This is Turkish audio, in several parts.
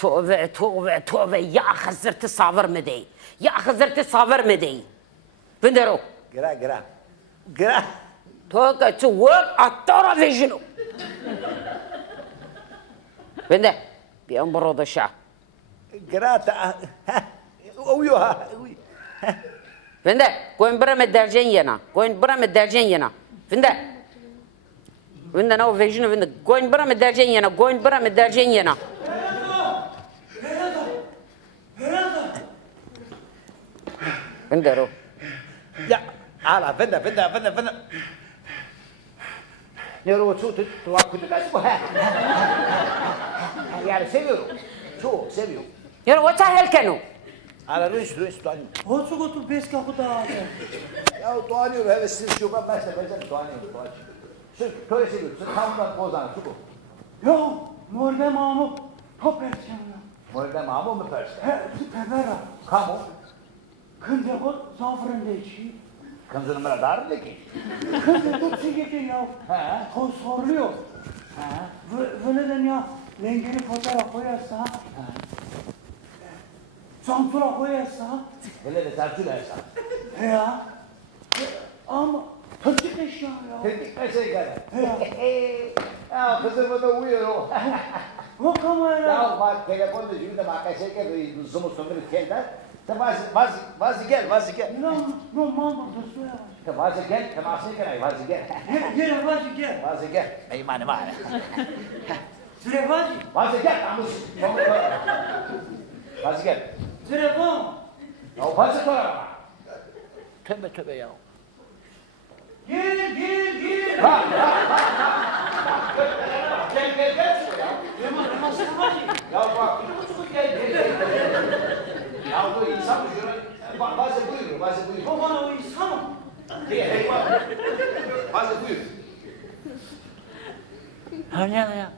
توبه يا خزرت صابر مدي يا خزرت صابر مدي بندرو جرا توقع توق الطرف فيجنو بنده بيان برود الشعب جرا اويوها بنده كوين برا الدرجين ينا كوين برا الدرجين ينا بنده نو فيجنو بنده كوين برا الدرجين ينا كوين برا الدرجين ينا بندرو يا على بندا نيرو شو تواكل الاسبوع يعني سيبيو يرو وتاهل كانوا على ريش تواني هو شو قلت بيس كاخدها يا تواني وهذا السيف شو بقى ماشي بس تواني شو كويس شو خامن بوزان شو يو مورد مامو توبرشن مورد مامو مفرش تبرا كامو 근데 그 사프런데지 kanzını bana dar leki 근데 또 지게요 더 소리요 왜냐면 랭게를 보다가 보였어 정수라 보였어 böyle de tartışıyorsa 해야 ama 터치되시나요 teknik mesele ya kızım bana uyuyor 뭐 가만히 ya bak telefonda şimdi bak şey zoom kendi vazgeç. No mama dostum. Vazgeç, temasını kenay vazgeç. Gel vazgeç. Vazgeç. Ey mane. Süre vazgeç. Vazgeç amus. Vazgeç. Süre var. Ya vazgeç var. Tövbe ya. Gel. Gel ya. Ama sen vazgeç. Ya bak, gel. Ya bu insan mı şuna? Bazı buyur. Baba o insanım. Eyvah. Bazı buyur. 아니야.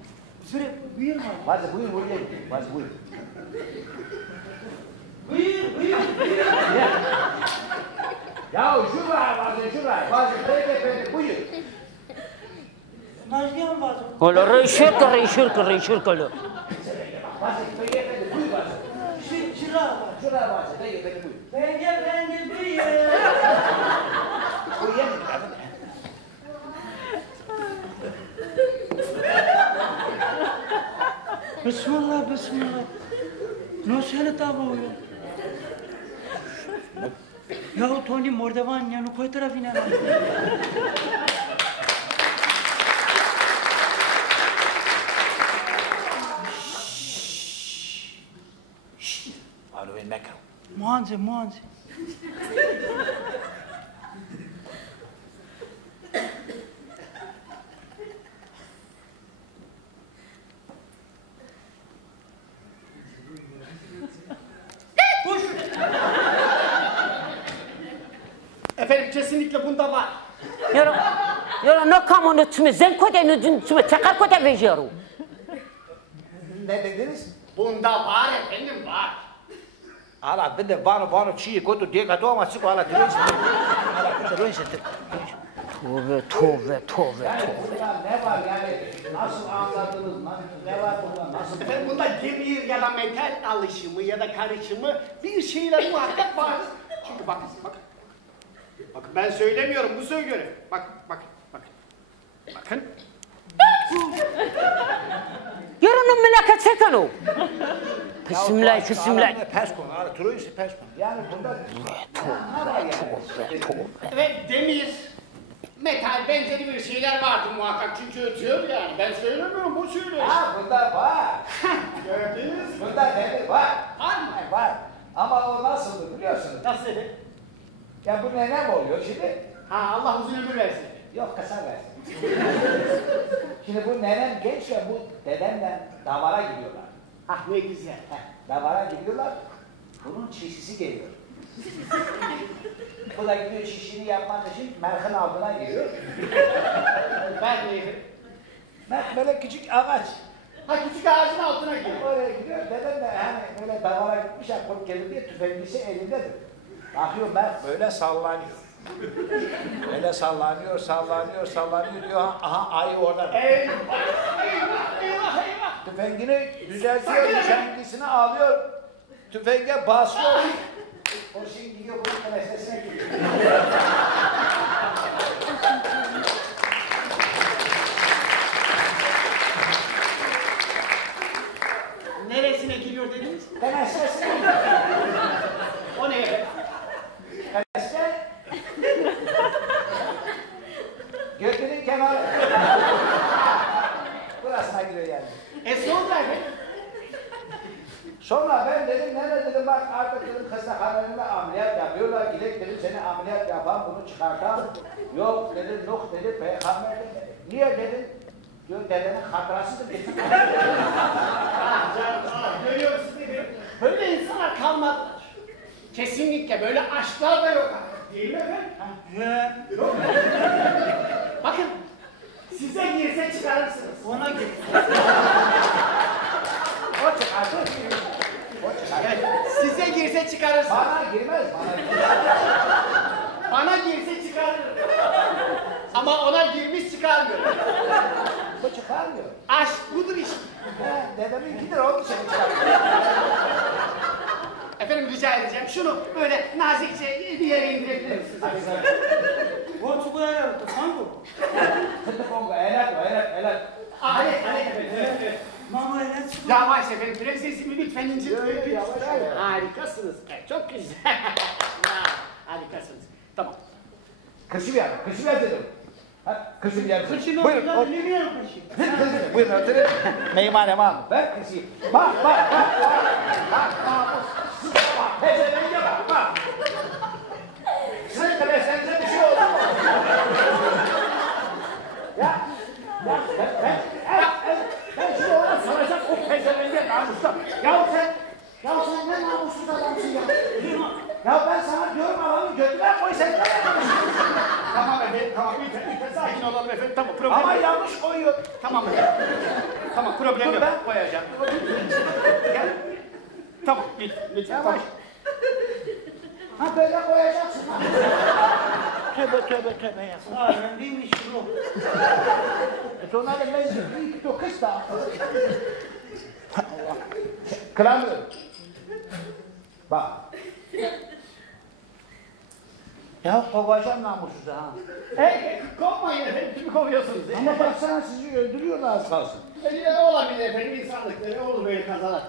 Süre buyur mu? Bazı buyur. Buyur. Ya şuraya. Bazı peki buyur. Nazgâm bazı. Kolo rişur kolo. Bazı peki buyur bazı. Şuraya bazı peki buyur. Ben buyur. Buyur. Bismillah. Nasıl tabu ya? Ya Tony mordevan ya no koy tarafına. Alo ben Mekka. Muanze. Efendim kesinlikle bunda var. Yoro no kamo no tsume zen kote no tsume çakar kote vejiyorum. Ne dediniz? Bunda var efendim var. Ala ben de bana çiğ koydu diye katı ama çık ala direnç. Ala direnç. Tövbe. Ne var yani? Nasıl anladınız? Ne var burada? Nasıl? Efendim bunda demir ya da metal alışımı ya da karışımı bir şeyler muhakkak var. Çünkü bakın. Bakın ben söylemiyorum bu söylüyor. Bakın. Yoro no melakat sekano. Bismillah. Pes konu. Ala turuysa pes konu. Yani bunda Ve demir, metal benzeri bir şeyler vardı muhakkak çünkü ötüyor yani. Ben söylemiyorum bu söylüyor. Ha bunda var. Gördünüz mü? Bunda demir var. Var mı? Var. Ama o nasıldı biliyorsunuz? Nasıl? Ya bu nenem oluyor şimdi? Ha Allah uzun ömür versin. Yok kısa versin. Şimdi bu nenem genç ve bu dedemle davara gidiyorlar. Ah ne güzel. Davara gidiyorlar. Bunun çişisi geliyor. Bu da gidiyor çişini yapmak için merkın altına giriyor. Ben neyim? Merk böyle küçük ağaç. Ha küçük ağacın altına gir. Oraya gidiyor. Dedem de hani böyle davara gitmiş aklıp gelir diye tüfengisi elindedir. Bakıyor Merk böyle sallanıyor. Böyle sallanıyor diyor. Aha ayı orada. Eyvah. Tüfengini düzeltiyor, nişancısını alıyor. Tüfenge basıyor. O şimdi gidiyor bunun meselesine gidiyor. Neresine giriyor dediniz? Meselesine O ne efendim? Meselesine götünün kenarı. Burasına giriyor yani. Sonra efendim? Sonra ben dedim, nerede dedim, bak artık dedim kısahanelerinde ameliyat yapıyorlar, gidip dedim seni ameliyat yapan bunu çıkartan. Yok dedim, Nuh dedi, peygamber dedi. Niye dedim? Diyor dedenin hatırasıdır dedim. Görüyorsunuz değil mi? Böyle insanlar kalmadılar. Kesinlikle böyle aşklar da yok artık. Değil mi efendim? Yok. Bakın, size girse çıkarırsınız. Ona gir. O çıkardı. O çıkardı. Yani size girse çıkarırsınız. Bana girmez, bana girmez. Bana girse çıkarır. Ama ona girmiş çıkarmıyor. Bu çıkarmıyor. Aşk budur işte. Dedeminkidir, onun için çıkarmıyor. Efendim rica edeceğim şunu böyle nazikçe bir yere indirebilir misiniz? What's the matter? The fungo. Tıpkı konga, helal. Alet efendim. Evet. Mama, let's go. Yavaş efendim prensesimi lütfen incitmeyin. Yavaş, yavaş. Harikasınız. Çok güzel. Harikasınız. Tamam. Kışı bir yer dedim. Ha, kışı bir yer. Kışın Buyurun, oldu, ne diyor kışın? buyurun oturun. Meymaneme alın. Ver kışıyı. Bak. Pezevenge bak. Sizin kaleslerinize bir şey oldu mu? Ben şimdi ona soracak o pezevenge namusla. Ya sen ne namussuz adamsın ya. Ya ben sana diyorum adamın götüne koy sen ne yapıyorsun? Tamam efendim. Tamam lütfen sakin olalım efendim. Tamam problem Ama yok. yanlış koyuyor. Tamam efendim. Tamam problem Dur yok. ben koyacağım. Gel. Tamam lütfen. Yavaş. Ha böyle koyacaksın. Tövbe ya. Ah, rendimos, bro. Sonra da ben bir dokuz da. Kıramıyorum. Bak. Ya kovacağım namussuzu ha. Korkmayın efendim. Kimi kovuyorsunuz? Ama baksana sizi öldürüyorlar az kalsın. Olabilir efendim insanlık. Olur böyle kazalar.